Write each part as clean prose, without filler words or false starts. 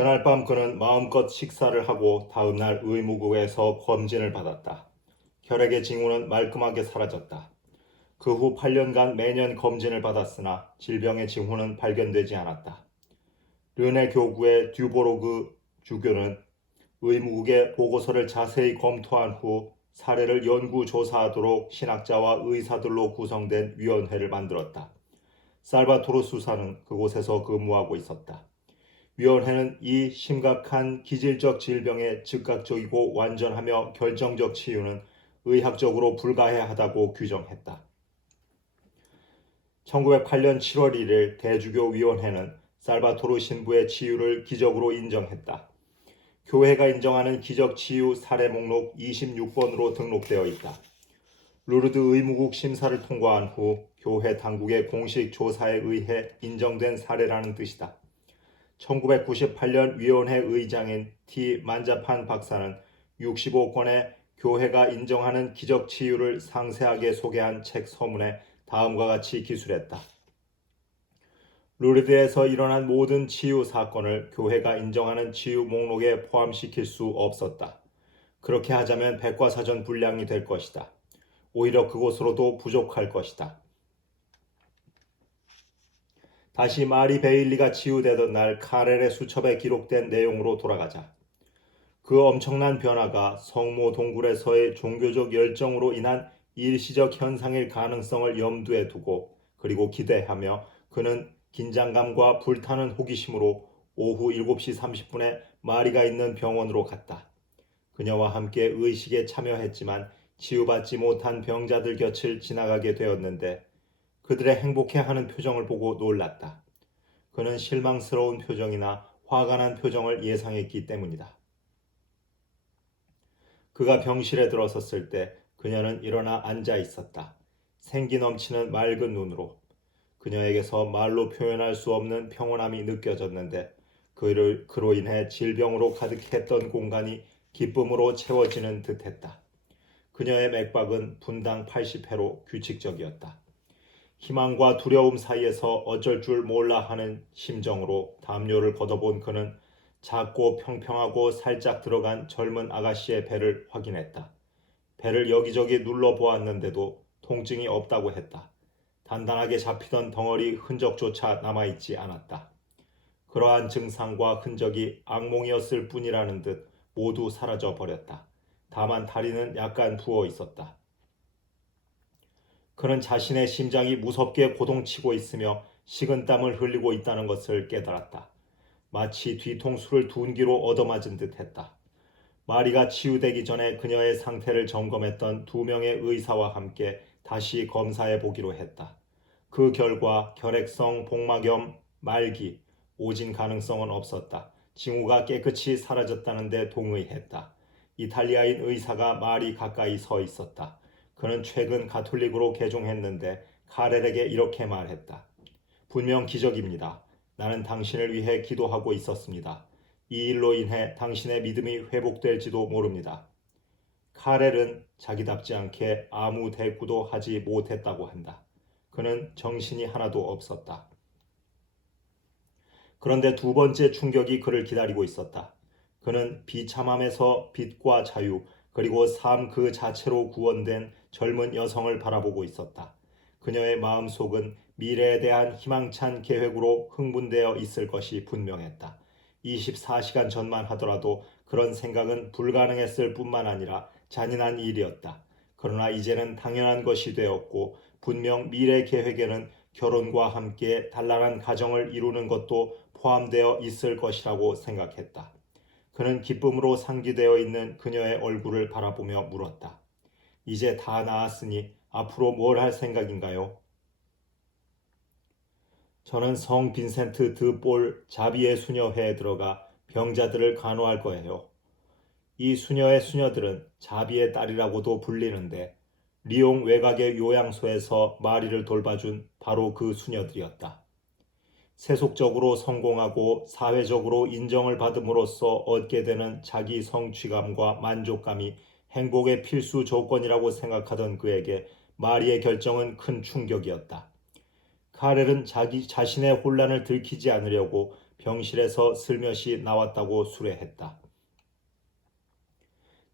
그날 밤 그는 마음껏 식사를 하고 다음날 의무국에서 검진을 받았다. 혈액의 징후는 말끔하게 사라졌다. 그 후 8년간 매년 검진을 받았으나 질병의 징후는 발견되지 않았다. 르네 교구의 듀보로그 주교는 의무국의 보고서를 자세히 검토한 후 사례를 연구조사하도록 신학자와 의사들로 구성된 위원회를 만들었다. 살바토르 수사는 그곳에서 근무하고 있었다. 위원회는 이 심각한 기질적 질병의 즉각적이고 완전하며 결정적 치유는 의학적으로 불가해하다고 규정했다. 1908년 7월 1일 대주교위원회는 살바토르 신부의 치유를 기적으로 인정했다. 교회가 인정하는 기적 치유 사례 목록 26번으로 등록되어 있다. 루르드 의무국 심사를 통과한 후 교회 당국의 공식 조사에 의해 인정된 사례라는 뜻이다. 1998년 위원회 의장인 T. 만자판 박사는 65권의 교회가 인정하는 기적 치유를 상세하게 소개한 책 서문에 다음과 같이 기술했다. 루르드에서 일어난 모든 치유 사건을 교회가 인정하는 치유 목록에 포함시킬 수 없었다. 그렇게 하자면 백과사전 분량이 될 것이다. 오히려 그곳으로도 부족할 것이다. 다시 마리 베일리가 치유되던 날 카렐의 수첩에 기록된 내용으로 돌아가자. 그 엄청난 변화가 성모 동굴에서의 종교적 열정으로 인한 일시적 현상일 가능성을 염두에 두고 그리고 기대하며 그는 긴장감과 불타는 호기심으로 오후 7시 30분에 마리가 있는 병원으로 갔다. 그녀와 함께 의식에 참여했지만 치유받지 못한 병자들 곁을 지나가게 되었는데 그들의 행복해하는 표정을 보고 놀랐다. 그는 실망스러운 표정이나 화가 난 표정을 예상했기 때문이다. 그가 병실에 들어섰을 때 그녀는 일어나 앉아 있었다. 생기 넘치는 맑은 눈으로. 그녀에게서 말로 표현할 수 없는 평온함이 느껴졌는데 그로 인해 질병으로 가득했던 공간이 기쁨으로 채워지는 듯했다. 그녀의 맥박은 분당 80회로 규칙적이었다. 희망과 두려움 사이에서 어쩔 줄 몰라 하는 심정으로 담요를 걷어본 그는 작고 평평하고 살짝 들어간 젊은 아가씨의 배를 확인했다. 배를 여기저기 눌러보았는데도 통증이 없다고 했다. 단단하게 잡히던 덩어리 흔적조차 남아있지 않았다. 그러한 증상과 흔적이 악몽이었을 뿐이라는 듯 모두 사라져 버렸다. 다만 다리는 약간 부어 있었다. 그는 자신의 심장이 무섭게 고동치고 있으며 식은땀을 흘리고 있다는 것을 깨달았다. 마치 뒤통수를 둔기로 얻어맞은 듯 했다. 마리가 치유되기 전에 그녀의 상태를 점검했던 2명의 의사와 함께 다시 검사해 보기로 했다. 그 결과 결핵성 복막염 말기, 오진 가능성은 없었다. 징후가 깨끗이 사라졌다는데 동의했다. 이탈리아인 의사가 마리 가까이 서 있었다. 그는 최근 가톨릭으로 개종했는데 카렐에게 이렇게 말했다. 분명 기적입니다. 나는 당신을 위해 기도하고 있었습니다. 이 일로 인해 당신의 믿음이 회복될지도 모릅니다. 카렐은 자기답지 않게 아무 대꾸도 하지 못했다고 한다. 그는 정신이 하나도 없었다. 그런데 두 번째 충격이 그를 기다리고 있었다. 그는 비참함에서 빛과 자유 그리고 삶 그 자체로 구원된 젊은 여성을 바라보고 있었다. 그녀의 마음속은 미래에 대한 희망찬 계획으로 흥분되어 있을 것이 분명했다. 24시간 전만 하더라도 그런 생각은 불가능했을 뿐만 아니라 잔인한 일이었다. 그러나 이제는 당연한 것이 되었고 분명 미래 계획에는 결혼과 함께 단란한 가정을 이루는 것도 포함되어 있을 것이라고 생각했다. 그는 기쁨으로 상기되어 있는 그녀의 얼굴을 바라보며 물었다. 이제 다 나았으니 앞으로 뭘 할 생각인가요? 저는 성 빈센트 드 볼 자비의 수녀회에 들어가 병자들을 간호할 거예요. 이 수녀의 수녀들은 자비의 딸이라고도 불리는데 리옹 외곽의 요양소에서 마리를 돌봐준 바로 그 수녀들이었다. 세속적으로 성공하고 사회적으로 인정을 받음으로써 얻게 되는 자기 성취감과 만족감이 행복의 필수 조건이라고 생각하던 그에게 마리의 결정은 큰 충격이었다. 카렐은 자신의 혼란을 들키지 않으려고 병실에서 슬며시 나왔다고 수레했다.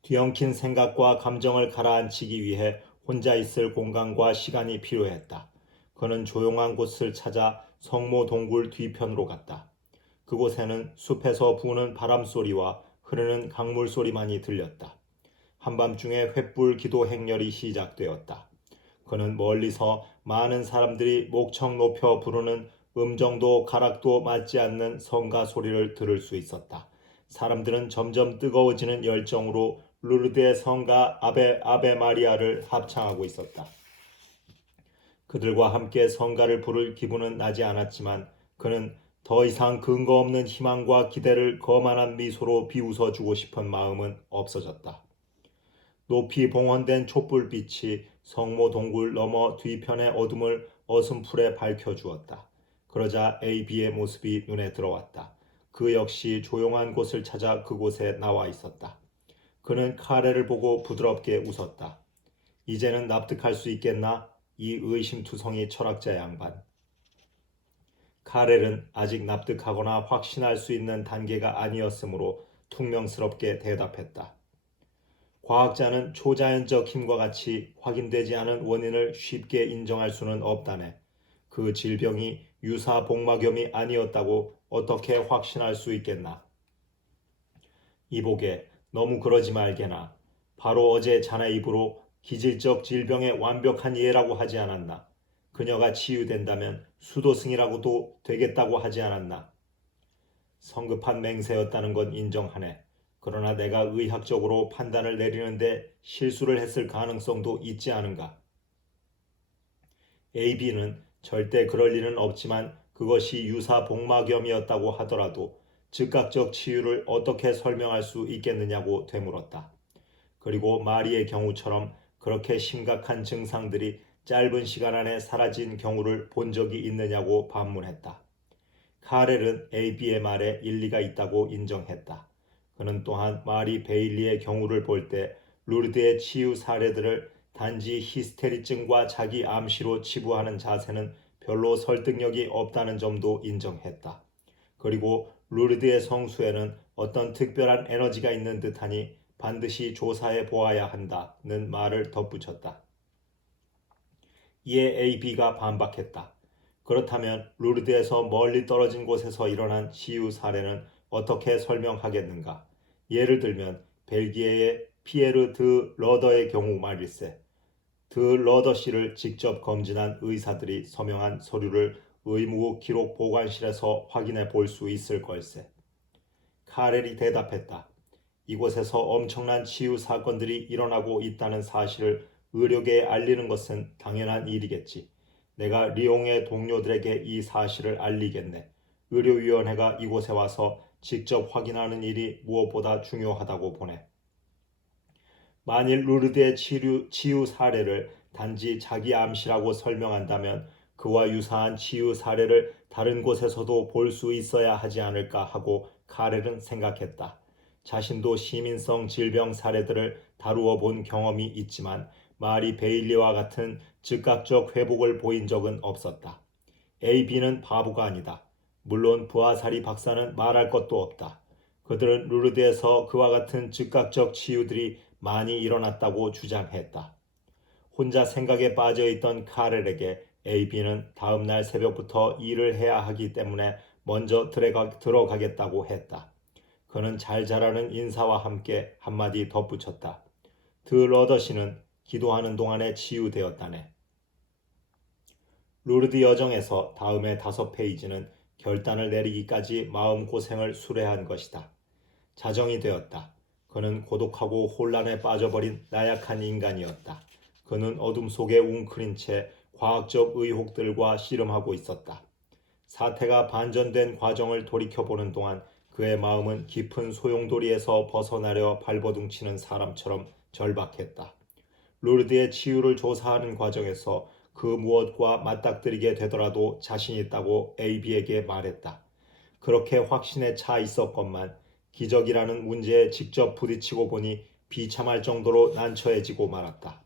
뒤엉킨 생각과 감정을 가라앉히기 위해 혼자 있을 공간과 시간이 필요했다. 그는 조용한 곳을 찾아 성모 동굴 뒤편으로 갔다. 그곳에는 숲에서 부는 바람 소리와 흐르는 강물 소리만이 들렸다. 한밤중에 횃불 기도 행렬이 시작되었다. 그는 멀리서 많은 사람들이 목청 높여 부르는 음정도 가락도 맞지 않는 성가 소리를 들을 수 있었다. 사람들은 점점 뜨거워지는 열정으로 루르드의 성가 아베 마리아를 합창하고 있었다. 그들과 함께 성가를 부를 기분은 나지 않았지만 그는 더 이상 근거 없는 희망과 기대를 거만한 미소로 비웃어 주고 싶은 마음은 없어졌다. 높이 봉헌된 촛불빛이 성모 동굴 너머 뒤편의 어둠을 어슴풀에 밝혀주었다. 그러자 AB의 모습이 눈에 들어왔다. 그 역시 조용한 곳을 찾아 그곳에 나와 있었다. 그는 카레를 보고 부드럽게 웃었다. 이제는 납득할 수 있겠나? 이 의심투성이 철학자 양반. 카렐은 아직 납득하거나 확신할 수 있는 단계가 아니었으므로 퉁명스럽게 대답했다. 과학자는 초자연적 힘과 같이 확인되지 않은 원인을 쉽게 인정할 수는 없다네. 그 질병이 유사복막염이 아니었다고 어떻게 확신할 수 있겠나? 이보게, 너무 그러지 말게나. 바로 어제 자네 입으로 기질적 질병의 완벽한 예라고 하지 않았나? 그녀가 치유된다면 수도승이라고도 되겠다고 하지 않았나? 성급한 맹세였다는 건 인정하네. 그러나 내가 의학적으로 판단을 내리는데 실수를 했을 가능성도 있지 않은가? AB는 절대 그럴 일은 없지만 그것이 유사복막염이었다고 하더라도 즉각적 치유를 어떻게 설명할 수 있겠느냐고 되물었다. 그리고 마리의 경우처럼 그렇게 심각한 증상들이 짧은 시간 안에 사라진 경우를 본 적이 있느냐고 반문했다. 카렐은 AB의 말에 일리가 있다고 인정했다. 그는 또한 마리 베일리의 경우를 볼 때 루르드의 치유 사례들을 단지 히스테리증과 자기 암시로 치부하는 자세는 별로 설득력이 없다는 점도 인정했다. 그리고 루르드의 성수에는 어떤 특별한 에너지가 있는 듯하니 반드시 조사해 보아야 한다는 말을 덧붙였다. 이에 AB가 반박했다. 그렇다면 루르드에서 멀리 떨어진 곳에서 일어난 치유 사례는 어떻게 설명하겠는가? 예를 들면 벨기에의 피에르 드 러더의 경우 말일세. 드 러더 씨를 직접 검진한 의사들이 서명한 서류를 의무 기록 보관실에서 확인해 볼 수 있을 걸세. 카렐이 대답했다. 이곳에서 엄청난 치유 사건들이 일어나고 있다는 사실을 의료계에 알리는 것은 당연한 일이겠지. 내가 리옹의 동료들에게 이 사실을 알리겠네. 의료위원회가 이곳에 와서 직접 확인하는 일이 무엇보다 중요하다고 보네. 만일 루르드의 치유 사례를 단지 자기 암시라고 설명한다면 그와 유사한 치유 사례를 다른 곳에서도 볼 수 있어야 하지 않을까 하고 카렐은 생각했다. 자신도 시민성 질병 사례들을 다루어 본 경험이 있지만 마리 베일리와 같은 즉각적 회복을 보인 적은 없었다. AB는 바보가 아니다. 물론 부하사리 박사는 말할 것도 없다. 그들은 루르드에서 그와 같은 즉각적 치유들이 많이 일어났다고 주장했다. 혼자 생각에 빠져있던 카렐에게 AB는 다음날 새벽부터 일을 해야 하기 때문에 먼저 들어가겠다고 했다. 그는 잘 자라는 인사와 함께 한마디 덧붙였다. 드 러더 씨는 기도하는 동안에 치유되었다네. 루르드 여정에서 다음의 5페이지는 결단을 내리기까지 마음고생을 수레한 것이다. 자정이 되었다. 그는 고독하고 혼란에 빠져버린 나약한 인간이었다. 그는 어둠 속에 웅크린 채 과학적 의혹들과 씨름하고 있었다. 사태가 반전된 과정을 돌이켜보는 동안 그의 마음은 깊은 소용돌이에서 벗어나려 발버둥치는 사람처럼 절박했다. 루르드의 치유를 조사하는 과정에서 그 무엇과 맞닥뜨리게 되더라도 자신 있다고 AB에게 말했다. 그렇게 확신에 차 있었건만 기적이라는 문제에 직접 부딪히고 보니 비참할 정도로 난처해지고 말았다.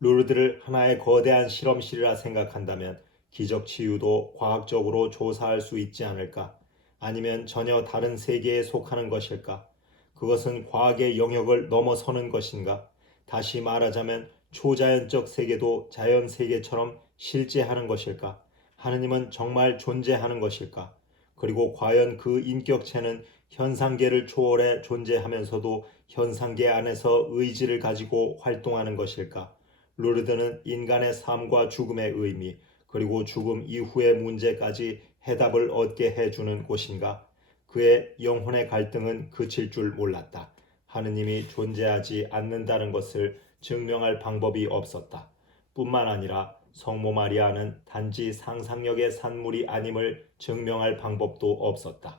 루르드를 하나의 거대한 실험실이라 생각한다면 기적 치유도 과학적으로 조사할 수 있지 않을까? 아니면 전혀 다른 세계에 속하는 것일까? 그것은 과학의 영역을 넘어서는 것인가? 다시 말하자면 초자연적 세계도 자연 세계처럼 실제하는 것일까? 하느님은 정말 존재하는 것일까? 그리고 과연 그 인격체는 현상계를 초월해 존재하면서도 현상계 안에서 의지를 가지고 활동하는 것일까? 루르드는 인간의 삶과 죽음의 의미, 그리고 죽음 이후의 문제까지 해답을 얻게 해주는 곳인가? 그의 영혼의 갈등은 그칠 줄 몰랐다. 하느님이 존재하지 않는다는 것을 증명할 방법이 없었다. 뿐만 아니라 성모 마리아는 단지 상상력의 산물이 아님을 증명할 방법도 없었다.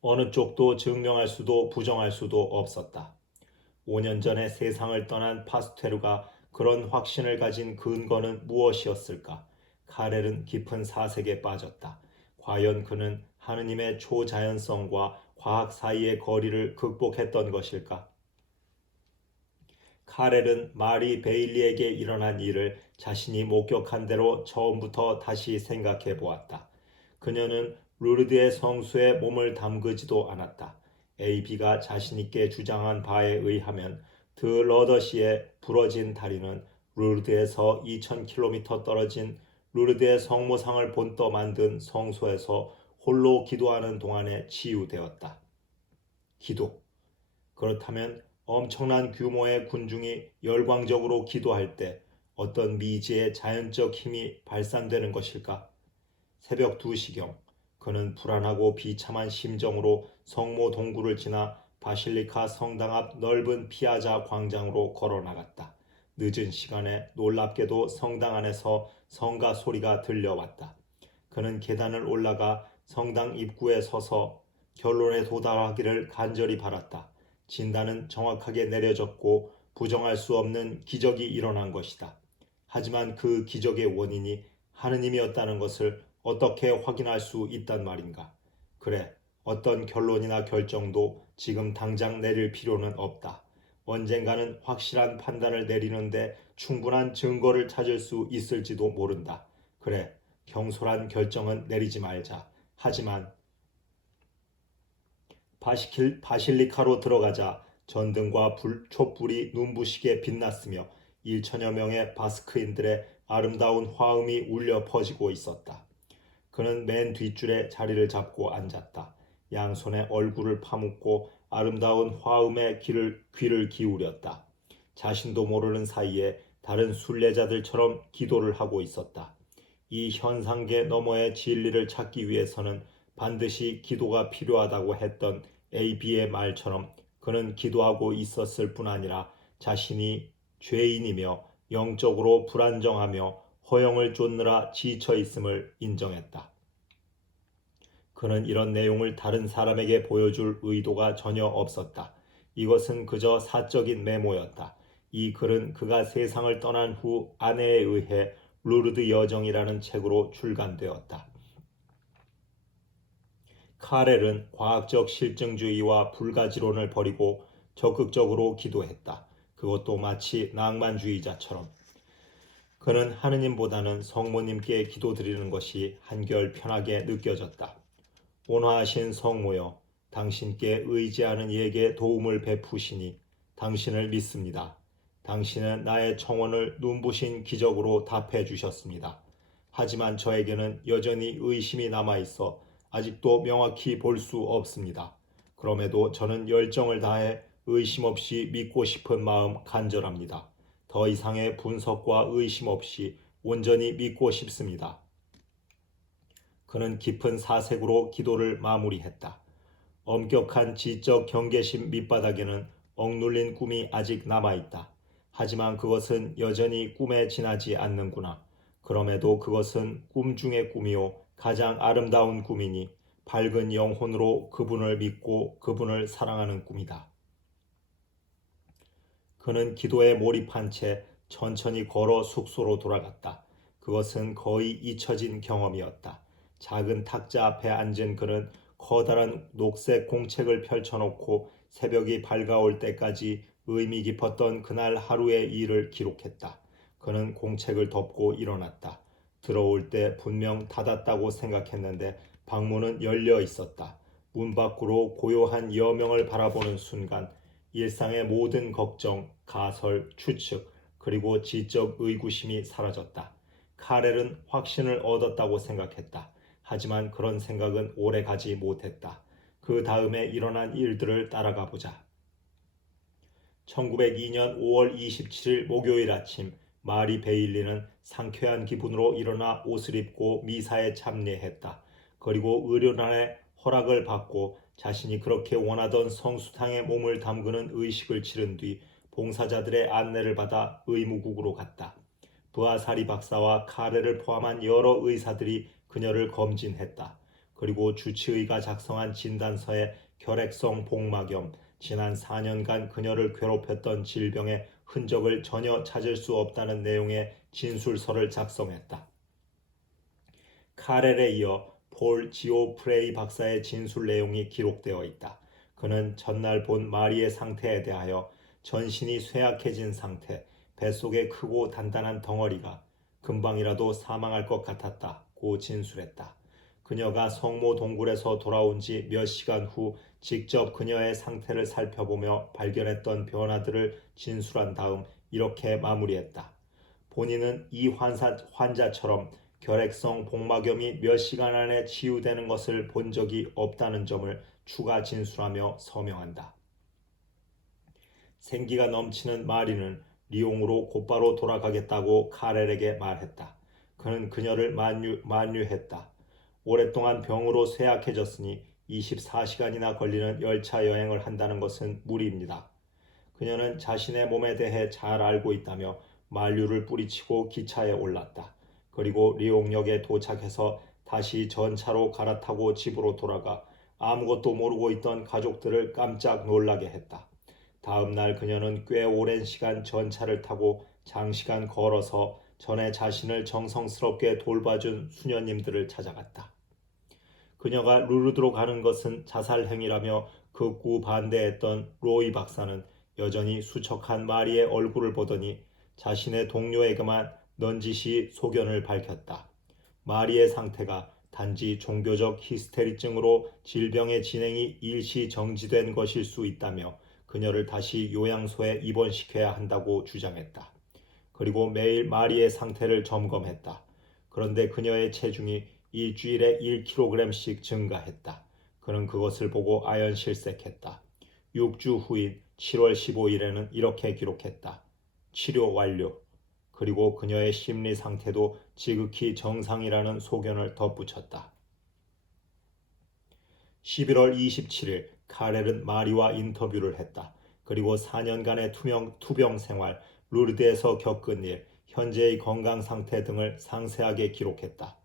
어느 쪽도 증명할 수도 부정할 수도 없었다. 5년 전에 세상을 떠난 파스테르가 그런 확신을 가진 근거는 무엇이었을까? 카렐은 깊은 사색에 빠졌다. 과연 그는 하느님의 초자연성과 과학 사이의 거리를 극복했던 것일까? 카렐은 마리 베일리에게 일어난 일을 자신이 목격한 대로 처음부터 다시 생각해 보았다. 그녀는 루르드의 성수에 몸을 담그지도 않았다. AB가 자신있게 주장한 바에 의하면 드 러더시의 부러진 다리는 루르드에서 2000km 떨어진 루르드의 성모상을 본떠 만든 성소에서 홀로 기도하는 동안에 치유되었다. 기도. 그렇다면 엄청난 규모의 군중이 열광적으로 기도할 때 어떤 미지의 자연적 힘이 발산되는 것일까? 새벽 2시경 그는 불안하고 비참한 심정으로 성모 동굴을 지나 바실리카 성당 앞 넓은 피아자 광장으로 걸어 나갔다. 늦은 시간에 놀랍게도 성당 안에서 성가 소리가 들려왔다. 그는 계단을 올라가 성당 입구에 서서 결론에 도달하기를 간절히 바랐다. 진단은 정확하게 내려졌고 부정할 수 없는 기적이 일어난 것이다. 하지만 그 기적의 원인이 하느님이었다는 것을 어떻게 확인할 수 있단 말인가? 그래, 어떤 결론이나 결정도 지금 당장 내릴 필요는 없다. 언젠가는 확실한 판단을 내리는데 충분한 증거를 찾을 수 있을지도 모른다. 그래, 경솔한 결정은 내리지 말자. 하지만 바실리카로 들어가자 전등과 촛불이 눈부시게 빛났으며 1천여 명의 바스크인들의 아름다운 화음이 울려 퍼지고 있었다. 그는 맨 뒷줄에 자리를 잡고 앉았다. 양손에 얼굴을 파묻고 아름다운 화음에 귀를 기울였다. 자신도 모르는 사이에 다른 순례자들처럼 기도를 하고 있었다. 이 현상계 너머의 진리를 찾기 위해서는 반드시 기도가 필요하다고 했던 AB의 말처럼 그는 기도하고 있었을 뿐 아니라 자신이 죄인이며 영적으로 불안정하며 허영을 쫓느라 지쳐 있음을 인정했다. 그는 이런 내용을 다른 사람에게 보여줄 의도가 전혀 없었다. 이것은 그저 사적인 메모였다. 이 글은 그가 세상을 떠난 후 아내에 의해 루르드 여정이라는 책으로 출간되었다. 카렐은 과학적 실증주의와 불가지론을 버리고 적극적으로 기도했다. 그것도 마치 낭만주의자처럼. 그는 하느님보다는 성모님께 기도드리는 것이 한결 편하게 느껴졌다. 온화하신 성모여, 당신께 의지하는 이에게 도움을 베푸시니 당신을 믿습니다. 당신은 나의 청원을 눈부신 기적으로 답해 주셨습니다. 하지만 저에게는 여전히 의심이 남아있어 아직도 명확히 볼 수 없습니다. 그럼에도 저는 열정을 다해 의심 없이 믿고 싶은 마음 간절합니다. 더 이상의 분석과 의심 없이 온전히 믿고 싶습니다. 그는 깊은 사색으로 기도를 마무리했다. 엄격한 지적 경계심 밑바닥에는 억눌린 꿈이 아직 남아있다. 하지만 그것은 여전히 꿈에 지나지 않는구나. 그럼에도 그것은 꿈 중의 꿈이요 가장 아름다운 꿈이니 밝은 영혼으로 그분을 믿고 그분을 사랑하는 꿈이다. 그는 기도에 몰입한 채 천천히 걸어 숙소로 돌아갔다. 그것은 거의 잊혀진 경험이었다. 작은 탁자 앞에 앉은 그는 커다란 녹색 공책을 펼쳐놓고 새벽이 밝아올 때까지 의미 깊었던 그날 하루의 일을 기록했다. 그는 공책을 덮고 일어났다. 들어올 때 분명 닫았다고 생각했는데 방문은 열려 있었다. 문 밖으로 고요한 여명을 바라보는 순간 일상의 모든 걱정, 가설, 추측, 그리고 지적 의구심이 사라졌다. 카렐은 확신을 얻었다고 생각했다. 하지만 그런 생각은 오래 가지 못했다. 그 다음에 일어난 일들을 따라가 보자. 1902년 5월 27일 목요일 아침 마리 베일리는 상쾌한 기분으로 일어나 옷을 입고 미사에 참여했다. 그리고 의료단의 허락을 받고 자신이 그렇게 원하던 성수탕에 몸을 담그는 의식을 치른 뒤 봉사자들의 안내를 받아 의무국으로 갔다. 부하사리 박사와 카레를 포함한 여러 의사들이 그녀를 검진했다. 그리고 주치의가 작성한 진단서에 결핵성 복막염, 지난 4년간 그녀를 괴롭혔던 질병의 흔적을 전혀 찾을 수 없다는 내용의 진술서를 작성했다. 카렐에 이어 폴 지오프레이 박사의 진술 내용이 기록되어 있다. 그는 전날 본 마리의 상태에 대하여 전신이 쇠약해진 상태, 뱃속에 크고 단단한 덩어리가 금방이라도 사망할 것 같았다고 진술했다. 그녀가 성모 동굴에서 돌아온 지 몇 시간 후 직접 그녀의 상태를 살펴보며 발견했던 변화들을 진술한 다음 이렇게 마무리했다. 본인은 이 환자처럼 결핵성 복막염이 몇 시간 안에 치유되는 것을 본 적이 없다는 점을 추가 진술하며 서명한다. 생기가 넘치는 마리는 리옹으로 곧바로 돌아가겠다고 카렐에게 말했다. 그는 그녀를 만류했다. 오랫동안 병으로 쇠약해졌으니 24시간이나 걸리는 열차 여행을 한다는 것은 무리입니다. 그녀는 자신의 몸에 대해 잘 알고 있다며 만류를 뿌리치고 기차에 올랐다. 그리고 리옹역에 도착해서 다시 전차로 갈아타고 집으로 돌아가 아무것도 모르고 있던 가족들을 깜짝 놀라게 했다. 다음 날 그녀는 꽤 오랜 시간 전차를 타고 장시간 걸어서 전에 자신을 정성스럽게 돌봐준 수녀님들을 찾아갔다. 그녀가 루르드로 가는 것은 자살 행위라며 극구 반대했던 로이 박사는 여전히 수척한 마리의 얼굴을 보더니 자신의 동료에게만 넌지시 소견을 밝혔다. 마리의 상태가 단지 종교적 히스테리증으로 질병의 진행이 일시 정지된 것일 수 있다며 그녀를 다시 요양소에 입원시켜야 한다고 주장했다. 그리고 매일 마리의 상태를 점검했다. 그런데 그녀의 체중이 일주일에 1kg씩 증가했다. 그는 그것을 보고 아연실색했다. 6주 후인 7월 15일에는 이렇게 기록했다. 치료 완료. 그리고 그녀의 심리 상태도 지극히 정상이라는 소견을 덧붙였다. 11월 27일 카렐은 마리와 인터뷰를 했다. 그리고 4년간의 투병 생활, 루르드에서 겪은 일, 현재의 건강 상태 등을 상세하게 기록했다.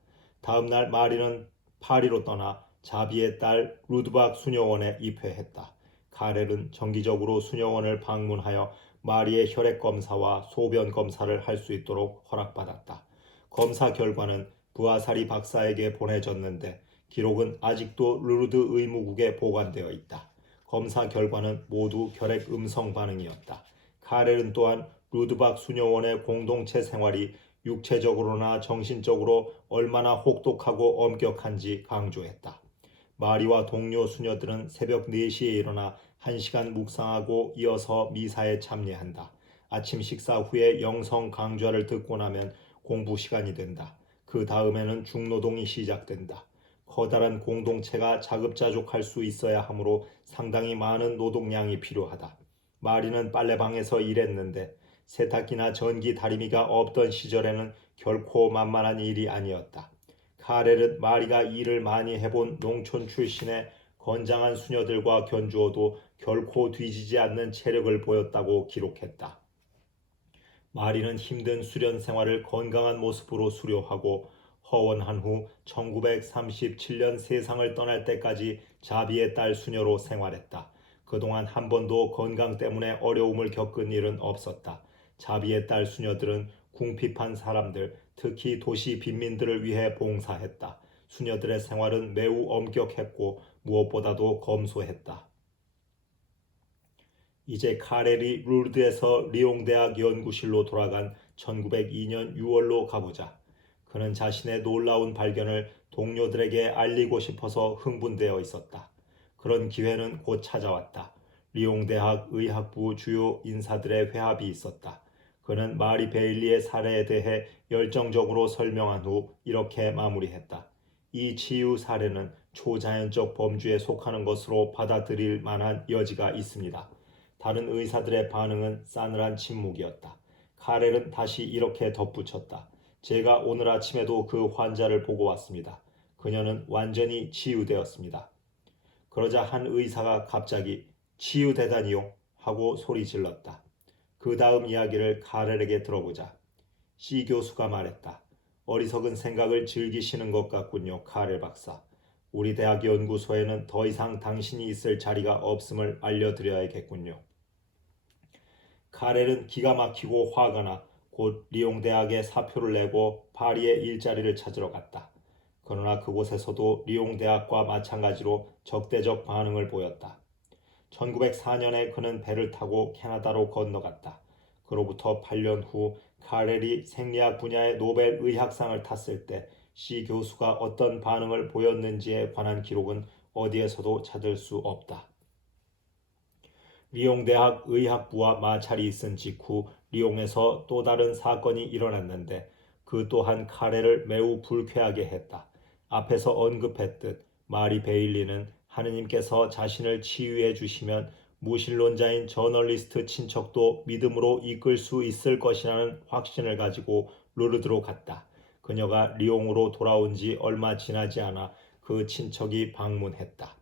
다음 날 마리는 파리로 떠나 자비의 딸 루드박 수녀원에 입회했다. 카렐은 정기적으로 수녀원을 방문하여 마리의 혈액 검사와 소변 검사를 할 수 있도록 허락받았다. 검사 결과는 부하사리 박사에게 보내졌는데 기록은 아직도 루르드 의무국에 보관되어 있다. 검사 결과는 모두 결핵 음성 반응이었다. 카렐은 또한 루드박 수녀원의 공동체 생활이 육체적으로나 정신적으로 얼마나 혹독하고 엄격한지 강조했다. 마리와 동료 수녀들은 새벽 4시에 일어나 1시간 묵상하고 이어서 미사에 참여한다. 아침 식사 후에 영성 강좌를 듣고 나면 공부 시간이 된다. 그 다음에는 중노동이 시작된다. 커다란 공동체가 자급자족할 수 있어야 하므로 상당히 많은 노동량이 필요하다. 마리는 빨래방에서 일했는데 세탁기나 전기 다리미가 없던 시절에는 결코 만만한 일이 아니었다. 카렐은 마리가 일을 많이 해본 농촌 출신의 건장한 수녀들과 견주어도 결코 뒤지지 않는 체력을 보였다고 기록했다. 마리는 힘든 수련 생활을 건강한 모습으로 수료하고 허원한 후 1937년 세상을 떠날 때까지 자비의 딸 수녀로 생활했다. 그동안 한 번도 건강 때문에 어려움을 겪은 일은 없었다. 자비의 딸 수녀들은 궁핍한 사람들, 특히 도시 빈민들을 위해 봉사했다. 수녀들의 생활은 매우 엄격했고 무엇보다도 검소했다. 이제 카렐이 루르드에서 리옹 대학 연구실로 돌아간 1902년 6월로 가보자. 그는 자신의 놀라운 발견을 동료들에게 알리고 싶어서 흥분되어 있었다. 그런 기회는 곧 찾아왔다. 리옹대학 의학부 주요 인사들의 회합이 있었다. 그는 마리 베일리의 사례에 대해 열정적으로 설명한 후 이렇게 마무리했다. 이 치유 사례는 초자연적 범주에 속하는 것으로 받아들일 만한 여지가 있습니다. 다른 의사들의 반응은 싸늘한 침묵이었다. 카렐은 다시 이렇게 덧붙였다. 제가 오늘 아침에도 그 환자를 보고 왔습니다. 그녀는 완전히 치유되었습니다. 그러자 한 의사가 갑자기 치유되다니요 하고 소리 질렀다. 그 다음 이야기를 카렐에게 들어보자. C 교수가 말했다. 어리석은 생각을 즐기시는 것 같군요, 카렐 박사. 우리 대학 연구소에는 더 이상 당신이 있을 자리가 없음을 알려드려야겠군요. 카렐은 기가 막히고 화가 나 곧 리옹 대학에 사표를 내고 파리의 일자리를 찾으러 갔다. 그러나 그곳에서도 리옹 대학과 마찬가지로 적대적 반응을 보였다. 1904년에 그는 배를 타고 캐나다로 건너갔다. 그로부터 8년 후 카렐이 생리학 분야의 노벨 의학상을 탔을 때 C 교수가 어떤 반응을 보였는지에 관한 기록은 어디에서도 찾을 수 없다. 리옹 대학 의학부와 마찰이 있은 직후 리옹에서 또 다른 사건이 일어났는데 그 또한 카렐을 매우 불쾌하게 했다. 앞에서 언급했듯 마리 베일리는 하느님께서 자신을 치유해 주시면 무신론자인 저널리스트 친척도 믿음으로 이끌 수 있을 것이라는 확신을 가지고 루르드로 갔다. 그녀가 리옹으로 돌아온 지 얼마 지나지 않아 그 친척이 방문했다.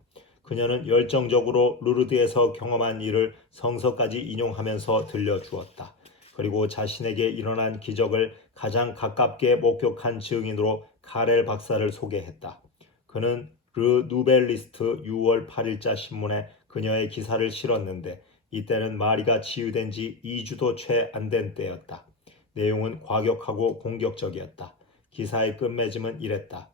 그녀는 열정적으로 루르드에서 경험한 일을 성서까지 인용하면서 들려주었다. 그리고 자신에게 일어난 기적을 가장 가깝게 목격한 증인으로 카렐 박사를 소개했다. 그는 르 누벨리스트 6월 8일자 신문에 그녀의 기사를 실었는데 이때는 마리가 치유된 지 2주도 채 안 된 때였다. 내용은 과격하고 공격적이었다. 기사의 끝맺음은 이랬다.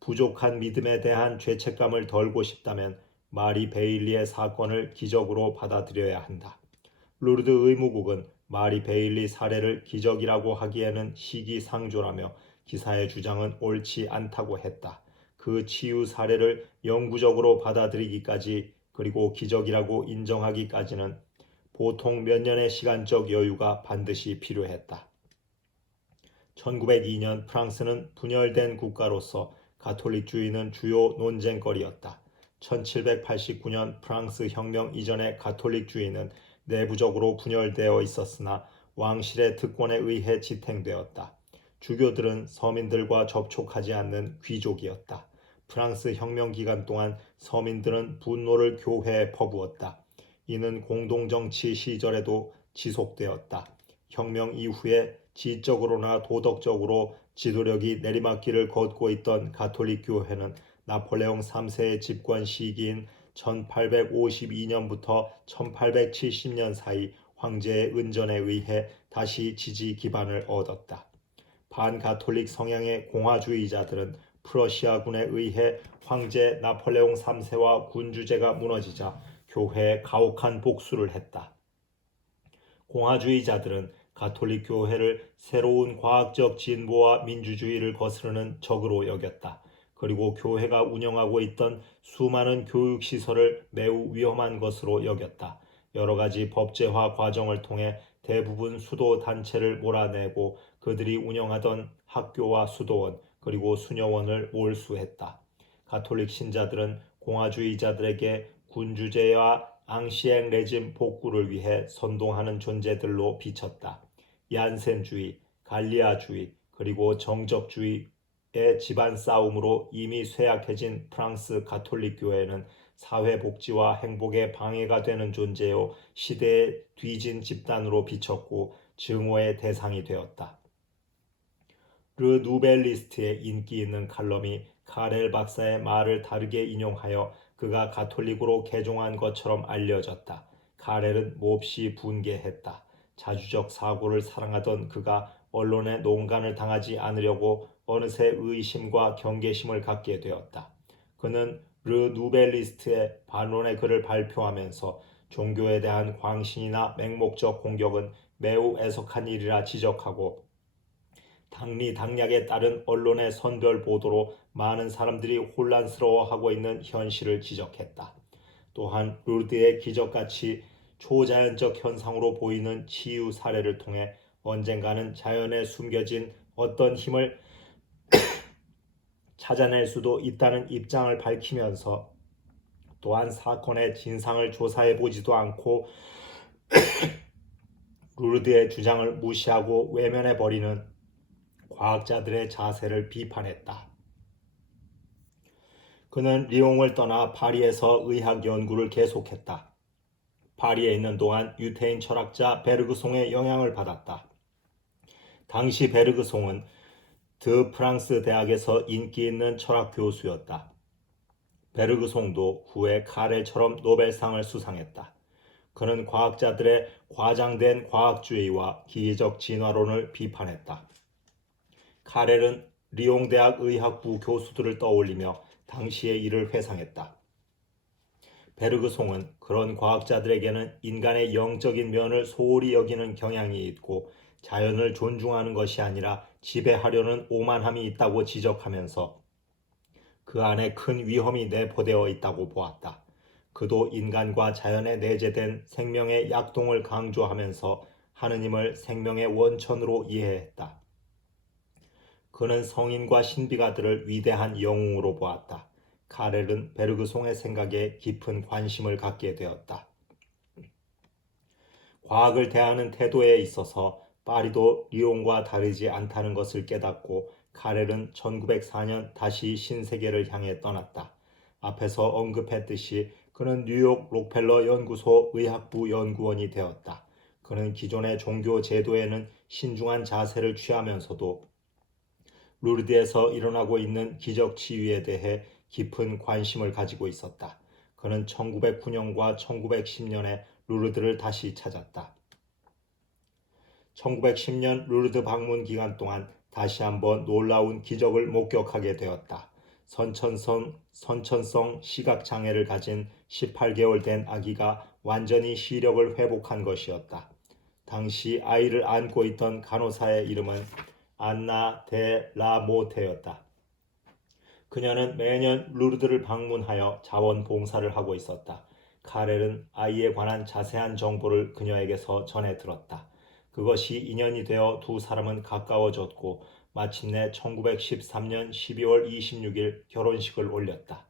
부족한 믿음에 대한 죄책감을 덜고 싶다면 마리 베일리의 사건을 기적으로 받아들여야 한다. 루르드 의무국은 마리 베일리 사례를 기적이라고 하기에는 시기상조라며 기사의 주장은 옳지 않다고 했다. 그 치유 사례를 영구적으로 받아들이기까지 그리고 기적이라고 인정하기까지는 보통 몇 년의 시간적 여유가 반드시 필요했다. 1902년 프랑스는 분열된 국가로서 가톨릭주의는 주요 논쟁거리였다. 1789년 프랑스 혁명 이전의 가톨릭주의는 내부적으로 분열되어 있었으나 왕실의 특권에 의해 지탱되었다. 주교들은 서민들과 접촉하지 않는 귀족이었다. 프랑스 혁명 기간 동안 서민들은 분노를 교회에 퍼부었다. 이는 공동정치 시절에도 지속되었다. 혁명 이후에 지적으로나 도덕적으로 지도력이 내리막길을 걷고 있던 가톨릭 교회는 나폴레옹 3세의 집권 시기인 1852년부터 1870년 사이 황제의 은전에 의해 다시 지지 기반을 얻었다. 반가톨릭 성향의 공화주의자들은 프러시아군에 의해 황제 나폴레옹 3세와 군주제가 무너지자 교회에 가혹한 복수를 했다. 공화주의자들은 가톨릭 교회를 새로운 과학적 진보와 민주주의를 거스르는 적으로 여겼다. 그리고 교회가 운영하고 있던 수많은 교육시설을 매우 위험한 것으로 여겼다. 여러 가지 법제화 과정을 통해 대부분 수도 단체를 몰아내고 그들이 운영하던 학교와 수도원 그리고 수녀원을 몰수했다. 가톨릭 신자들은 공화주의자들에게 군주제와 앙시엥 레짐 복구를 위해 선동하는 존재들로 비쳤다. 얀센주의, 갈리아주의, 그리고 정적주의의 집안 싸움으로 이미 쇠약해진 프랑스 가톨릭 교회는 사회복지와 행복에 방해가 되는 존재요 시대에 뒤진 집단으로 비쳤고 증오의 대상이 되었다. 르 누벨리스트의 인기 있는 칼럼이 카렐 박사의 말을 다르게 인용하여 그가 가톨릭으로 개종한 것처럼 알려졌다. 카렐은 몹시 분개했다. 자주적 사고를 사랑하던 그가 언론의 농간을 당하지 않으려고 어느새 의심과 경계심을 갖게 되었다. 그는 르 누벨리스트의 반론의 글을 발표하면서 종교에 대한 광신이나 맹목적 공격은 매우 애석한 일이라 지적하고 당리당략에 따른 언론의 선별 보도로 많은 사람들이 혼란스러워하고 있는 현실을 지적했다. 또한 루르드의 기적같이 초자연적 현상으로 보이는 치유 사례를 통해 언젠가는 자연에 숨겨진 어떤 힘을 찾아낼 수도 있다는 입장을 밝히면서 또한 사건의 진상을 조사해 보지도 않고 루르드의 주장을 무시하고 외면해 버리는 과학자들의 자세를 비판했다. 그는 리옹을 떠나 파리에서 의학 연구를 계속했다. 파리에 있는 동안 유태인 철학자 베르그송의 영향을 받았다. 당시 베르그송은 드 프랑스 대학에서 인기 있는 철학 교수였다. 베르그송도 후에 카렐처럼 노벨상을 수상했다. 그는 과학자들의 과장된 과학주의와 기계적 진화론을 비판했다. 카렐은 리옹 대학 의학부 교수들을 떠올리며 당시의 일을 회상했다. 베르그송은 그런 과학자들에게는 인간의 영적인 면을 소홀히 여기는 경향이 있고 자연을 존중하는 것이 아니라 지배하려는 오만함이 있다고 지적하면서 그 안에 큰 위험이 내포되어 있다고 보았다. 그도 인간과 자연에 내재된 생명의 약동을 강조하면서 하느님을 생명의 원천으로 이해했다. 그는 성인과 신비가 들을 위대한 영웅으로 보았다. 카렐은 베르그송의 생각에 깊은 관심을 갖게 되었다. 과학을 대하는 태도에 있어서 파리도 리옹과 다르지 않다는 것을 깨닫고 카렐은 1904년 다시 신세계를 향해 떠났다. 앞에서 언급했듯이 그는 뉴욕 록펠러 연구소 의학부 연구원이 되었다. 그는 기존의 종교 제도에는 신중한 자세를 취하면서도 루르드에서 일어나고 있는 기적 치유에 대해 깊은 관심을 가지고 있었다. 그는 1909년과 1910년에 루르드를 다시 찾았다. 1910년 루르드 방문 기간 동안 다시 한번 놀라운 기적을 목격하게 되었다. 선천성 시각장애를 가진 18개월 된 아기가 완전히 시력을 회복한 것이었다. 당시 아이를 안고 있던 간호사의 이름은 안나 데 라모테였다. 그녀는 매년 루르드를 방문하여 자원봉사를 하고 있었다. 카렐은 아이에 관한 자세한 정보를 그녀에게서 전해 들었다. 그것이 인연이 되어 두 사람은 가까워졌고 마침내 1913년 12월 26일 결혼식을 올렸다.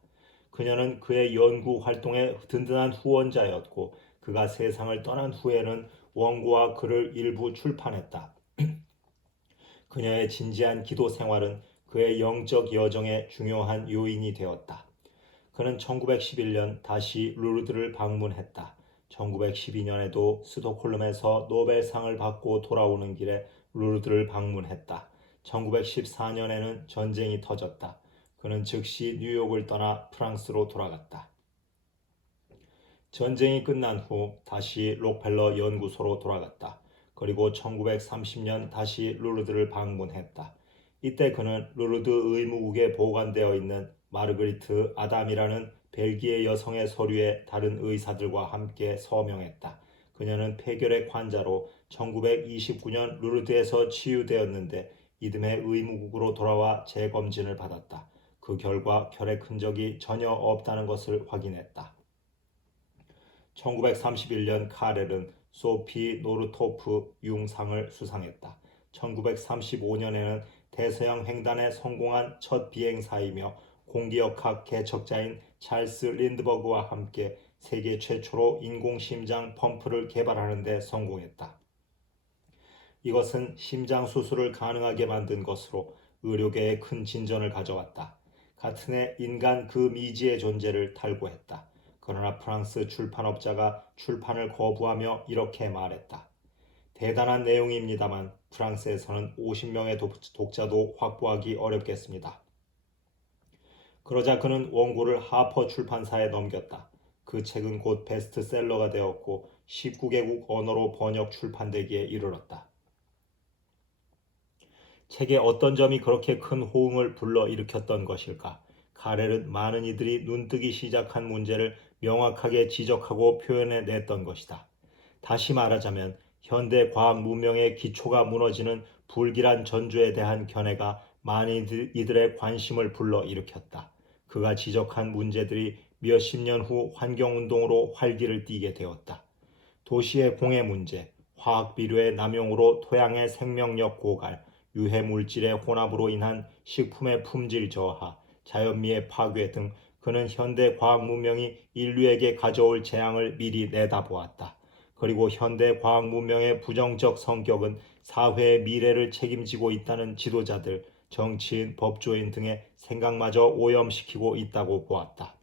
그녀는 그의 연구 활동의 든든한 후원자였고 그가 세상을 떠난 후에는 원고와 글을 일부 출판했다. 그녀의 진지한 기도 생활은 그의 영적 여정의 중요한 요인이 되었다. 그는 1911년 다시 루르드를 방문했다. 1912년에도 스톡홀름에서 노벨상을 받고 돌아오는 길에 루르드를 방문했다. 1914년에는 전쟁이 터졌다. 그는 즉시 뉴욕을 떠나 프랑스로 돌아갔다. 전쟁이 끝난 후 다시 록펠러 연구소로 돌아갔다. 그리고 1930년 다시 루르드를 방문했다. 이때 그는 루르드 의무국에 보관되어 있는 마르그리트 아담이라는 벨기에 여성의 서류에 다른 의사들과 함께 서명했다. 그녀는 폐결핵 환자로 1929년 루르드에서 치유되었는데 이듬해 의무국으로 돌아와 재검진을 받았다. 그 결과 결핵 흔적이 전혀 없다는 것을 확인했다. 1931년 카렐은 소피 노르토프 융상을 수상했다. 1935년에는 대서양 횡단에 성공한 첫 비행사이며 공기역학 개척자인 찰스 린드버그와 함께 세계 최초로 인공심장 펌프를 개발하는 데 성공했다. 이것은 심장 수술을 가능하게 만든 것으로 의료계에 큰 진전을 가져왔다. 같은 해 인간 그 미지의 존재를 탈구했다. 그러나 프랑스 출판업자가 출판을 거부하며 이렇게 말했다. 대단한 내용입니다만 프랑스에서는 50명의 독자도 확보하기 어렵겠습니다. 그러자 그는 원고를 하퍼 출판사에 넘겼다. 그 책은 곧 베스트셀러가 되었고 19개국 언어로 번역 출판되기에 이르렀다. 책의 어떤 점이 그렇게 큰 호응을 불러일으켰던 것일까? 카렐은 많은 이들이 눈뜨기 시작한 문제를 명확하게 지적하고 표현해냈던 것이다. 다시 말하자면 현대 과학 문명의 기초가 무너지는 불길한 전조에 대한 견해가 많은 이들의 관심을 불러일으켰다. 그가 지적한 문제들이 몇십 년 후 환경운동으로 활기를 띠게 되었다. 도시의 공해 문제, 화학비료의 남용으로 토양의 생명력 고갈, 유해물질의 혼합으로 인한 식품의 품질 저하, 자연미의 파괴 등 그는 현대 과학 문명이 인류에게 가져올 재앙을 미리 내다보았다. 그리고 현대 과학 문명의 부정적 성격은 사회의 미래를 책임지고 있다는 지도자들, 정치인, 법조인 등의 생각마저 오염시키고 있다고 보았다.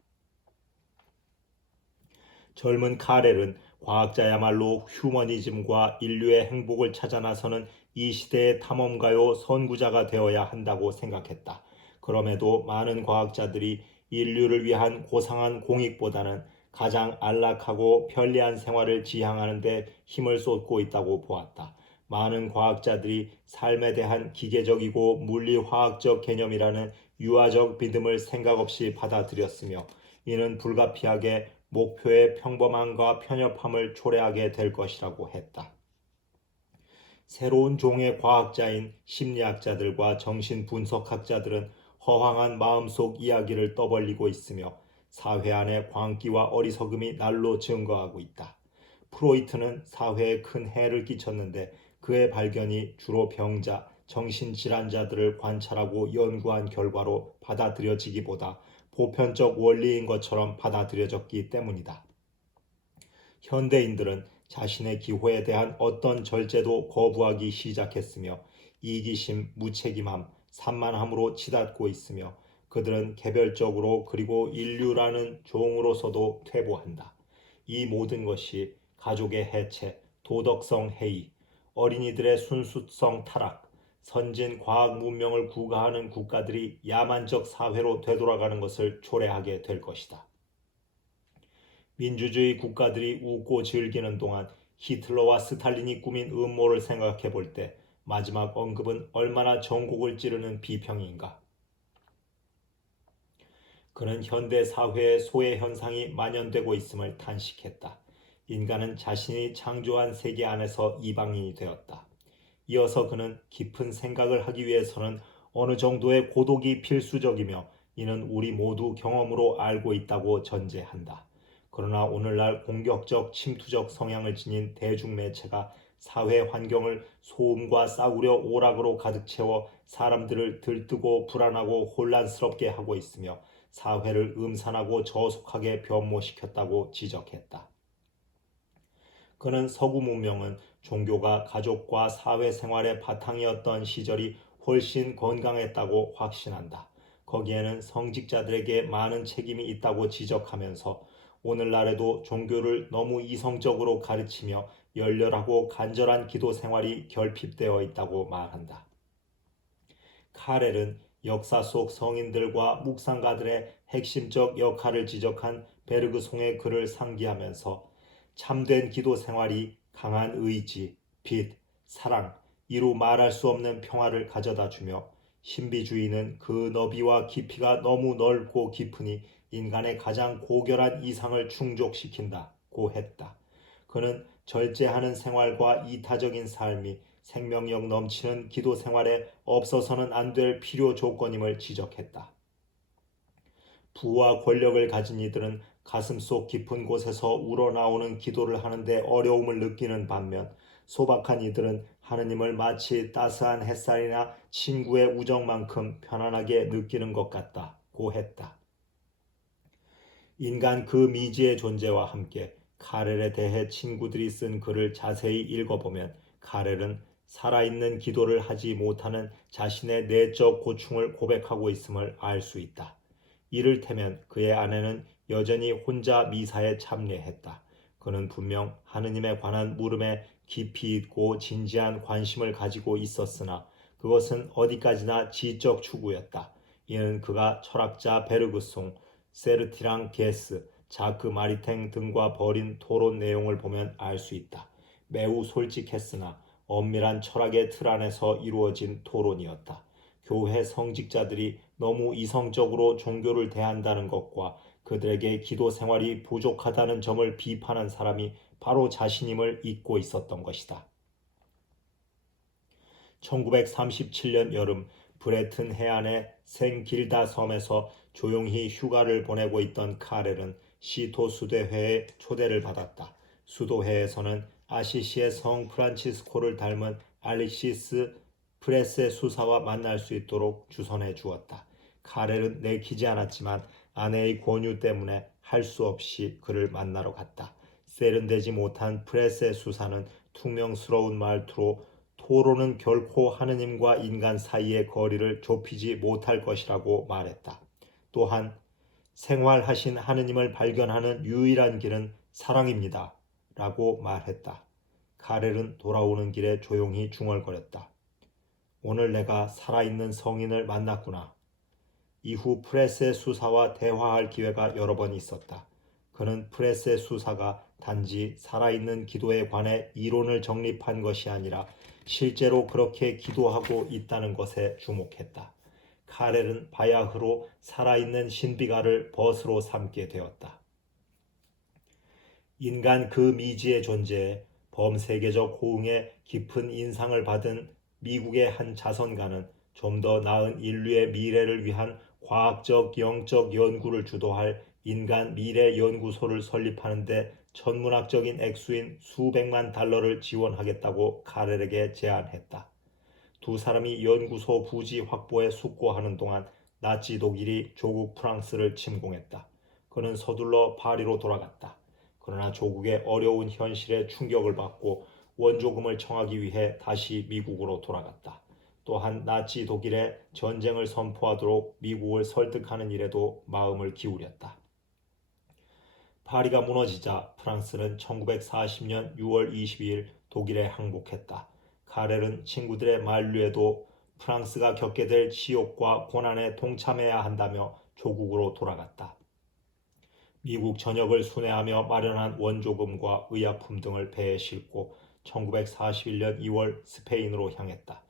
젊은 카렐은 과학자야말로 휴머니즘과 인류의 행복을 찾아 나서는 이 시대의 탐험가요 선구자가 되어야 한다고 생각했다. 그럼에도 많은 과학자들이 인류를 위한 고상한 공익보다는 가장 안락하고 편리한 생활을 지향하는 데 힘을 쏟고 있다고 보았다. 많은 과학자들이 삶에 대한 기계적이고 물리화학적 개념이라는 유아적 믿음을 생각 없이 받아들였으며 이는 불가피하게 목표의 평범함과 편협함을 초래하게 될 것이라고 했다. 새로운 종의 과학자인 심리학자들과 정신분석학자들은 허황한 마음속 이야기를 떠벌리고 있으며 사회 안의 광기와 어리석음이 날로 증거하고 있다. 프로이트는 사회에 큰 해를 끼쳤는데 그의 발견이 주로 병자, 정신질환자들을 관찰하고 연구한 결과로 받아들여지기보다 보편적 원리인 것처럼 받아들여졌기 때문이다. 현대인들은 자신의 기호에 대한 어떤 절제도 거부하기 시작했으며 이기심, 무책임함, 산만함으로 치닫고 있으며 그들은 개별적으로 그리고 인류라는 종으로서도 퇴보한다. 이 모든 것이 가족의 해체, 도덕성 해이, 어린이들의 순수성 타락, 선진 과학 문명을 구가하는 국가들이 야만적 사회로 되돌아가는 것을 초래하게 될 것이다. 민주주의 국가들이 웃고 즐기는 동안 히틀러와 스탈린이 꾸민 음모를 생각해 볼 때 마지막 언급은 얼마나 전곡을 찌르는 비평인가. 그는 현대 사회의 소외 현상이 만연되고 있음을 탄식했다. 인간은 자신이 창조한 세계 안에서 이방인이 되었다. 이어서 그는 깊은 생각을 하기 위해서는 어느 정도의 고독이 필수적이며 이는 우리 모두 경험으로 알고 있다고 전제한다. 그러나 오늘날 공격적 침투적 성향을 지닌 대중매체가 사회 환경을 소음과 싸구려 오락으로 가득 채워 사람들을 들뜨고 불안하고 혼란스럽게 하고 있으며 사회를 음산하고 저속하게 변모시켰다고 지적했다. 그는 서구 문명은 종교가 가족과 사회생활의 바탕이었던 시절이 훨씬 건강했다고 확신한다. 거기에는 성직자들에게 많은 책임이 있다고 지적하면서 오늘날에도 종교를 너무 이성적으로 가르치며 열렬하고 간절한 기도 생활이 결핍되어 있다고 말한다. 카렐은 역사 속 성인들과 묵상가들의 핵심적 역할을 지적한 베르그송의 글을 상기하면서 참된 기도 생활이 강한 의지, 빛, 사랑, 이루 말할 수 없는 평화를 가져다 주며 신비주의는 그 너비와 깊이가 너무 넓고 깊으니 인간의 가장 고결한 이상을 충족시킨다고 했다. 그는 절제하는 생활과 이타적인 삶이 생명력 넘치는 기도 생활에 없어서는 안 될 필요 조건임을 지적했다. 부와 권력을 가진 이들은 가슴속 깊은 곳에서 우러나오는 기도를 하는데 어려움을 느끼는 반면 소박한 이들은 하느님을 마치 따스한 햇살이나 친구의 우정만큼 편안하게 느끼는 것 같다고 했다. 인간 그 미지의 존재와 함께 카렐에 대해 친구들이 쓴 글을 자세히 읽어보면 카렐은 살아있는 기도를 하지 못하는 자신의 내적 고충을 고백하고 있음을 알 수 있다. 이를테면 그의 아내는 여전히 혼자 미사에 참여했다. 그는 분명 하느님에 관한 물음에 깊이 있고 진지한 관심을 가지고 있었으나 그것은 어디까지나 지적 추구였다. 이는 그가 철학자 베르그송, 세르티랑 게스, 자크 마리탱 등과 벌인 토론 내용을 보면 알 수 있다. 매우 솔직했으나 엄밀한 철학의 틀 안에서 이루어진 토론이었다. 교회 성직자들이 너무 이성적으로 종교를 대한다는 것과 그들에게 기도 생활이 부족하다는 점을 비판한 사람이 바로 자신임을 잊고 있었던 것이다. 1937년 여름 브레튼 해안의 생길다 섬에서 조용히 휴가를 보내고 있던 카렐은 시토 수도회의 초대를 받았다. 수도회에서는 아시시의 성 프란치스코를 닮은 알리시스 프레세 수사와 만날 수 있도록 주선해 주었다. 카렐은 내키지 않았지만 아내의 권유 때문에 할 수 없이 그를 만나러 갔다. 세련되지 못한 프레세 수사는 퉁명스러운 말투로 토론은 결코 하느님과 인간 사이의 거리를 좁히지 못할 것이라고 말했다. 또한 생활하신 하느님을 발견하는 유일한 길은 사랑입니다. 라고 말했다. 카렐은 돌아오는 길에 조용히 중얼거렸다. 오늘 내가 살아있는 성인을 만났구나. 이후 프레세 수사와 대화할 기회가 여러 번 있었다. 그는 프레세 수사가 단지 살아있는 기도에 관해 이론을 정립한 것이 아니라 실제로 그렇게 기도하고 있다는 것에 주목했다. 카렐은 바야흐로 살아있는 신비가를 벗으로 삼게 되었다. 인간 그 미지의 존재에 범세계적 호응에 깊은 인상을 받은 미국의 한 자선가는 좀 더 나은 인류의 미래를 위한 과학적 영적 연구를 주도할 인간 미래 연구소를 설립하는 데 천문학적인 액수인 수백만 달러를 지원하겠다고 카렐에게 제안했다. 두 사람이 연구소 부지 확보에 숙고하는 동안 나치 독일이 조국 프랑스를 침공했다. 그는 서둘러 파리로 돌아갔다. 그러나 조국의 어려운 현실에 충격을 받고 원조금을 청하기 위해 다시 미국으로 돌아갔다. 또한 나치 독일에 전쟁을 선포하도록 미국을 설득하는 일에도 마음을 기울였다. 파리가 무너지자 프랑스는 1940년 6월 22일 독일에 항복했다. 카렐은 친구들의 만류에도 프랑스가 겪게 될 치욕과 고난에 동참해야 한다며 조국으로 돌아갔다. 미국 전역을 순회하며 마련한 원조금과 의약품 등을 배에 싣고 1941년 2월 스페인으로 향했다.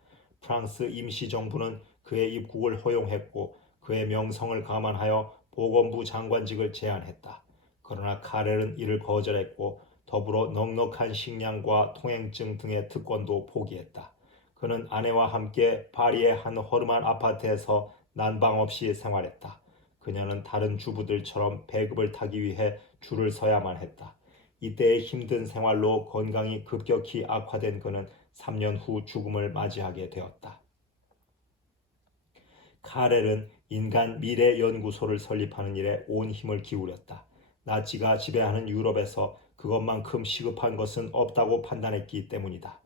프랑스 임시정부는 그의 입국을 허용했고 그의 명성을 감안하여 보건부 장관직을 제안했다. 그러나 카렐은 이를 거절했고 더불어 넉넉한 식량과 통행증 등의 특권도 포기했다. 그는 아내와 함께 파리의 한 허름한 아파트에서 난방 없이 생활했다. 그녀는 다른 주부들처럼 배급을 타기 위해 줄을 서야만 했다. 이때의 힘든 생활로 건강이 급격히 악화된 그는 3년 후 죽음을 맞이하게 되었다. 카렐은 인간 미래 연구소를 설립하는 일에 온 힘을 기울였다. 나치가 지배하는 유럽에서 그것만큼 시급한 것은 없다고 판단했기 때문이다.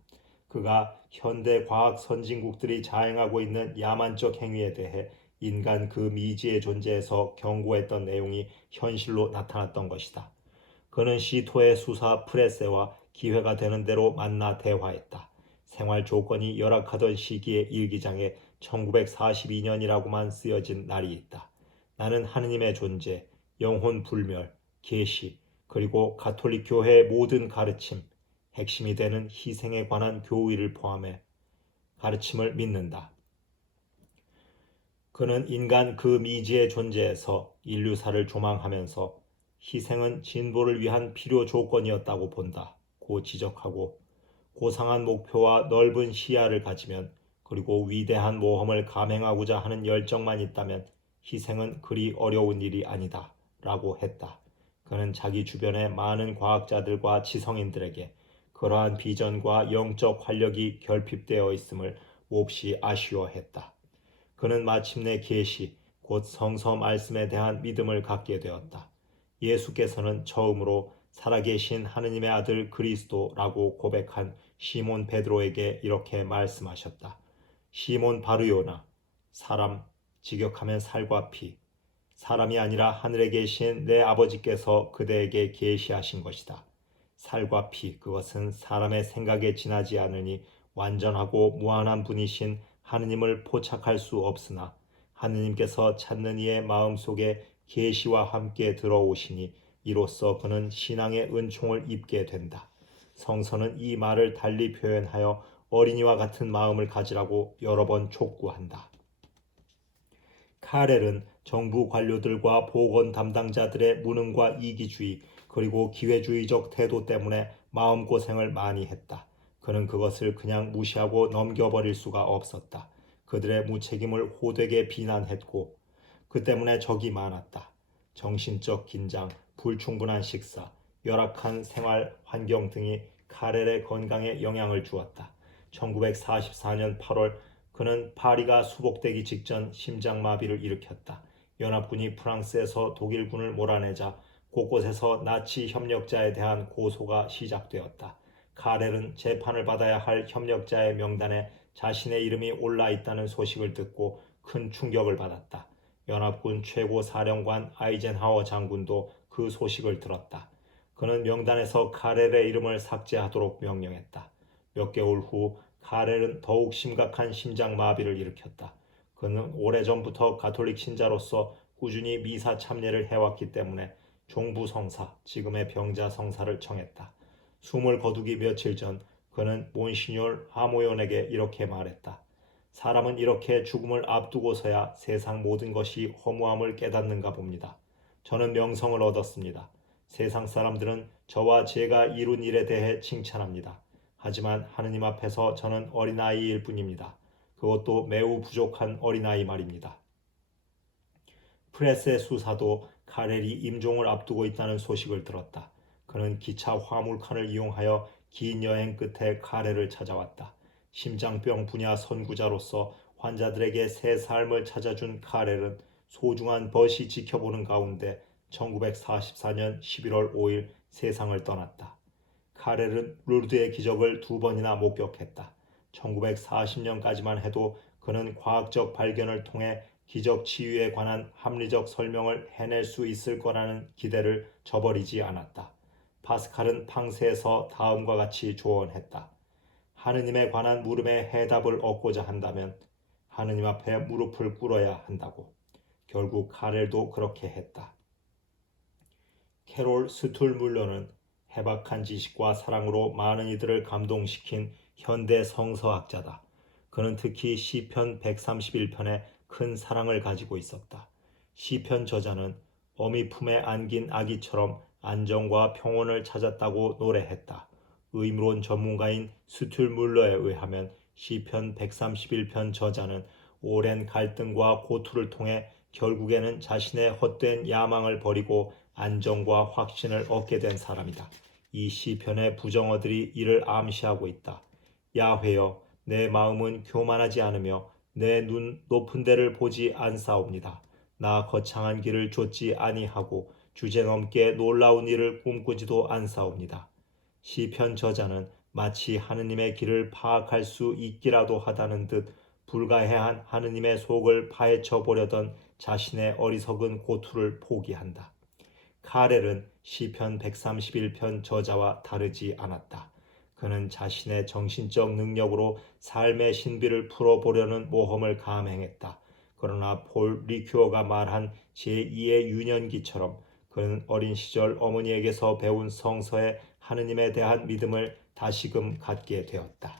그가 현대 과학 선진국들이 자행하고 있는 야만적 행위에 대해 인간 그 미지의 존재에서 경고했던 내용이 현실로 나타났던 것이다. 그는 시토의 수사 프레세와 기회가 되는 대로 만나 대화했다. 생활 조건이 열악하던 시기의 일기장에 1942년이라고만 쓰여진 날이 있다. 나는 하느님의 존재, 영혼 불멸, 계시, 그리고 가톨릭 교회의 모든 가르침, 핵심이 되는 희생에 관한 교의를 포함해 가르침을 믿는다. 그는 인간 그 미지의 존재에서 인류사를 조망하면서 희생은 진보를 위한 필요 조건이었다고 본다고 지적하고 고상한 목표와 넓은 시야를 가지면 그리고 위대한 모험을 감행하고자 하는 열정만 있다면 희생은 그리 어려운 일이 아니다 라고 했다. 그는 자기 주변의 많은 과학자들과 지성인들에게 그러한 비전과 영적 활력이 결핍되어 있음을 몹시 아쉬워했다. 그는 마침내 계시, 곧 성서 말씀에 대한 믿음을 갖게 되었다. 예수께서는 처음으로 살아계신 하느님의 아들 그리스도라고 고백한 시몬 베드로에게 이렇게 말씀하셨다. 시몬 바르요나, 사람, 직역하면 살과 피, 사람이 아니라 하늘에 계신 내 아버지께서 그대에게 계시하신 것이다. 살과 피, 그것은 사람의 생각에 지나지 않으니 완전하고 무한한 분이신 하느님을 포착할 수 없으나 하느님께서 찾는 이의 마음속에 계시와 함께 들어오시니 이로써 그는 신앙의 은총을 입게 된다. 성서는 이 말을 달리 표현하여 어린이와 같은 마음을 가지라고 여러 번 촉구한다. 카렐은 정부 관료들과 보건 담당자들의 무능과 이기주의 그리고 기회주의적 태도 때문에 마음고생을 많이 했다. 그는 그것을 그냥 무시하고 넘겨버릴 수가 없었다. 그들의 무책임을 호되게 비난했고 그 때문에 적이 많았다. 정신적 긴장, 불충분한 식사, 열악한 생활 환경 등이 카렐의 건강에 영향을 주었다. 1944년 8월 그는 파리가 수복되기 직전 심장마비를 일으켰다. 연합군이 프랑스에서 독일군을 몰아내자 곳곳에서 나치 협력자에 대한 고소가 시작되었다. 카렐은 재판을 받아야 할 협력자의 명단에 자신의 이름이 올라 있다는 소식을 듣고 큰 충격을 받았다. 연합군 최고 사령관 아이젠하워 장군도 그 소식을 들었다. 그는 명단에서 카렐의 이름을 삭제하도록 명령했다. 몇 개월 후 카렐은 더욱 심각한 심장마비를 일으켰다. 그는 오래전부터 가톨릭 신자로서 꾸준히 미사 참여를 해왔기 때문에 종부성사, 지금의 병자성사를 청했다. 숨을 거두기 며칠 전 그는 몬시뇰 하모연에게 이렇게 말했다. 사람은 이렇게 죽음을 앞두고서야 세상 모든 것이 허무함을 깨닫는가 봅니다. 저는 명성을 얻었습니다. 세상 사람들은 저와 제가 이룬 일에 대해 칭찬합니다. 하지만 하느님 앞에서 저는 어린아이일 뿐입니다. 그것도 매우 부족한 어린아이 말입니다. 프레스의 수사도 카렐이 임종을 앞두고 있다는 소식을 들었다. 그는 기차 화물칸을 이용하여 긴 여행 끝에 카렐을 찾아왔다. 심장병 분야 선구자로서 환자들에게 새 삶을 찾아준 카렐은 소중한 벗이 지켜보는 가운데 1944년 11월 5일 세상을 떠났다. 카렐은 루르드의 기적을 2번이나 목격했다. 1940년까지만 해도 그는 과학적 발견을 통해 기적 치유에 관한 합리적 설명을 해낼 수 있을 거라는 기대를 저버리지 않았다. 파스칼은 팡세에서 다음과 같이 조언했다. 하느님에 관한 물음에 해답을 얻고자 한다면 하느님 앞에 무릎을 꿇어야 한다고. 결국 카렐도 그렇게 했다. 캐롤 스툴물러는 해박한 지식과 사랑으로 많은 이들을 감동시킨 현대 성서학자다. 그는 특히 시편 131편에 큰 사랑을 가지고 있었다. 시편 저자는 어미 품에 안긴 아기처럼 안정과 평온을 찾았다고 노래했다. 의무론 전문가인 스툴물러에 의하면 시편 131편 저자는 오랜 갈등과 고투를 통해 결국에는 자신의 헛된 야망을 버리고 안정과 확신을 얻게 된 사람이다. 이 시편의 부정어들이 이를 암시하고 있다. 야훼여, 내 마음은 교만하지 않으며 내 눈 높은 데를 보지 않사옵니다. 나 거창한 길을 좇지 아니하고 주제넘게 놀라운 일을 꿈꾸지도 않사옵니다. 시편 저자는 마치 하느님의 길을 파악할 수 있기라도 하다는 듯 불가해한 하느님의 속을 파헤쳐 보려던 자신의 어리석은 고투를 포기한다. 카렐은 시편 131편 저자와 다르지 않았다. 그는 자신의 정신적 능력으로 삶의 신비를 풀어보려는 모험을 감행했다. 그러나 폴 리큐어가 말한 제2의 유년기처럼 그는 어린 시절 어머니에게서 배운 성서의 하느님에 대한 믿음을 다시금 갖게 되었다.